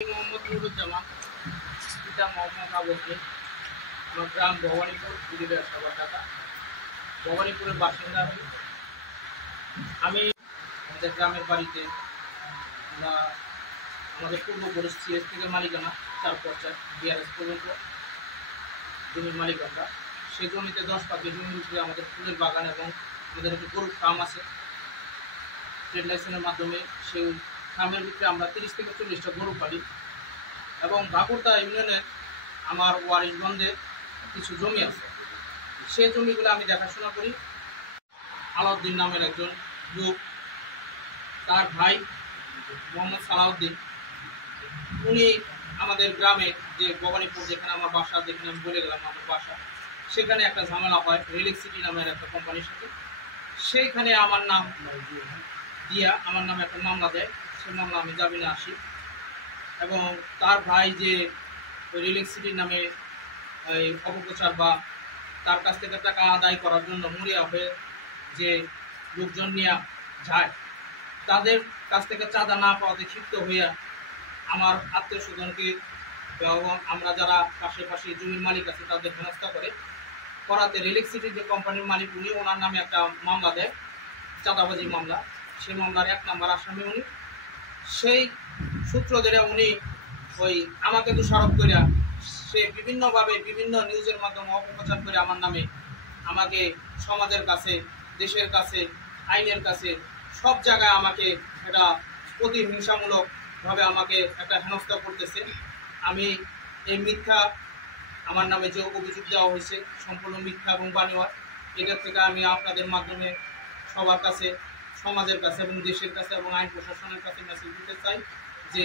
মোহাম্মদ নুরুজ্জামান, পিতা মোহাম্মদ আবু বকর, আমার গ্রাম ভবানীপুর, কুড়িগ্রাম সাভার ঢাকা। ভবানীপুরের বাসিন্দা আমি। আমাদের গ্রামের বাড়িতে আমরা আমাদের পূর্বপুরুষ সিএস থেকে মালিকানা 4 পর্যায় বিআরএস পর্যন্ত জমির মালিক আমরা। সেই জমিতে 10 পাখি জমির উপরে আমাদের ফুলের বাগান এবং আমাদের একটি গরুর ফার্ম আছে। ট্রেড লাইসেন্সের মাধ্যমে সেই ফার্মের ভিতরে আমরা 30 থেকে 40টা গরু পালি এবং বাকুরদা ইউনিয়নের আমার ওয়ারিশগঞ্জে কিছু জমি আছে। সেই জমিগুলো আমি দেখাশোনা করি। আলাউদ্দিন নামের একজন লোক, তার ভাই মোহাম্মদ সালাউদ্দিন, উনি আমাদের গ্রামে যে ভবানীপুর যেখানে আমার বাসা, যেখানে আমি বলে গেলাম আমার বাসা, সেখানে একটা ঝামেলা হয় রিলিক্স সিটি নামের একটা কোম্পানির সাথে। সেইখানে আমার নাম দিয়া আমার নামে একটা মামলা দেয়। সেই মামলা আমি জামিনে আসি এবং তার ভাই যে রিলিক্স সিটির নামে অপপ্রচার বা তার কাছ থেকে টাকা আদায় করার জন্য মরিয়া হয়ে যে লোকজন নিয়ে যায়, তাদের কাছ থেকে চাঁদা না পাওয়াতে ক্ষিপ্ত হইয়া আমার আত্মীয় স্বজনকে এবং আমরা যারা পাশাপাশি জমির মালিক আছে তাদের হেনস্থা করাতে রিলিক্স সিটির যে কোম্পানির মালিক উনি ওনার নামে একটা মামলা দেয়, চাঁদাবাজি মামলা। সেই মামলার 1 নম্বর আসামি উনি। সেই সূত্র ধরে উনি ওই আমাকে দোষারোপ করিয়া সে বিভিন্নভাবে বিভিন্ন নিউজের মাধ্যমে অপপ্রচার করে আমার নামে আমাকে সমাজের কাছে, দেশের কাছে, আইনের কাছে সব জায়গায় আমাকে এটা প্রতিহিংসামূলকভাবে আমাকে একটা হেনস্থা করতেছে। আমি এই মিথ্যা আমার নামে যে অভিযোগ দেওয়া হয়েছে সম্পূর্ণ মিথ্যা এবং বানোয়াট। এটা থেকে আমি আপনাদের মাধ্যমে সবার কাছে, সমাজের কাছে এবং দেশের কাছে এবং আইন প্রশাসনের কাছে মেসেজ দিতে চাই যে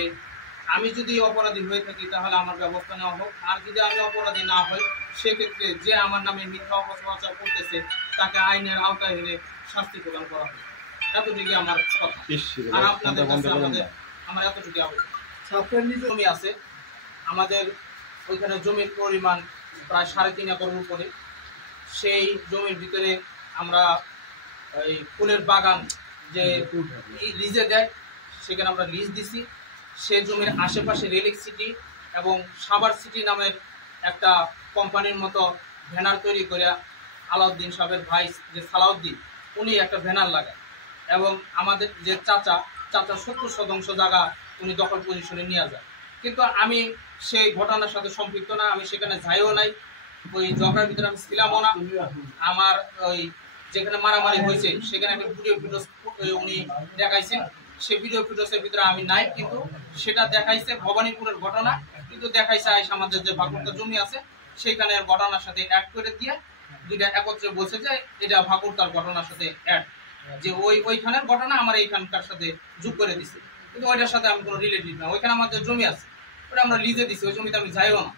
আমি যদি অপরাধী হয়ে থাকি তাহলে আমার ব্যবস্থা নেওয়া হোক, আর যদি আমি অপরাধী না হই সেক্ষেত্রে যে আমার নামে মিথ্যা অপপ্রচার করতেছে তাকে আইনের আওতায় এনে শাস্তি প্রদান করা হবে। এতটুকু আমার কথা। আর আপনাদের কাছে আমার এতটুকু আবেদন। জমি আছে আমাদের ওইখানে, জমির পরিমাণ প্রায় 3.5 একরের উপরে। সেই জমির ভিতরে আমরা এই ফুলের বাগান যে লিজে দেয় সেখানে আমরা লিজ দিছি। সেই জমির আশেপাশে রিলিক্স সিটি এবং সাভার সিটি নামের একটা কোম্পানির মতো ব্যানার তৈরি করে আলাউদ্দিন সাহেবের ভাই যে সালাউদ্দিন উনি একটা ব্যানার লাগায় এবং আমাদের যে চাচা 70% জায়গা উনি দখল পজিশনে নিয়ে যায়। কিন্তু আমি সেই ঘটনার সাথে সম্পৃক্ত না, আমি সেখানে যাইও নাই, ওই ঝগড়ার ভিতরে আমি ছিলামও না। আমার ওই যেখানে মারামারি হয়েছে সেখানে একটা ভিডিও ফুটেজ উনি দেখাইছেন, সেই ভিডিও ফুটেজের ভিতরে আমি নাই, কিন্তু সেটা দেখাইছে ভবানীপুরের ঘটনা, কিন্তু দেখাইছে আমাদের যে ভাকুরতা জমি আছে সেইখানে ঘটনার সাথে অ্যাড করে দিয়ে দুইটা একত্রে বলছে যে এটা ভাকুরতার ঘটনার সাথে অ্যাড, যে ওইখানের ঘটনা আমার এইখানকার সাথে যোগ করে দিছে, কিন্তু ওইটার সাথে আমি কোনো রিলেটিভ না। ওইখানে আমাদের জমি আছে, ওটা আমরা লিজে দিছি, ওই জমিতে আমি যাইও না।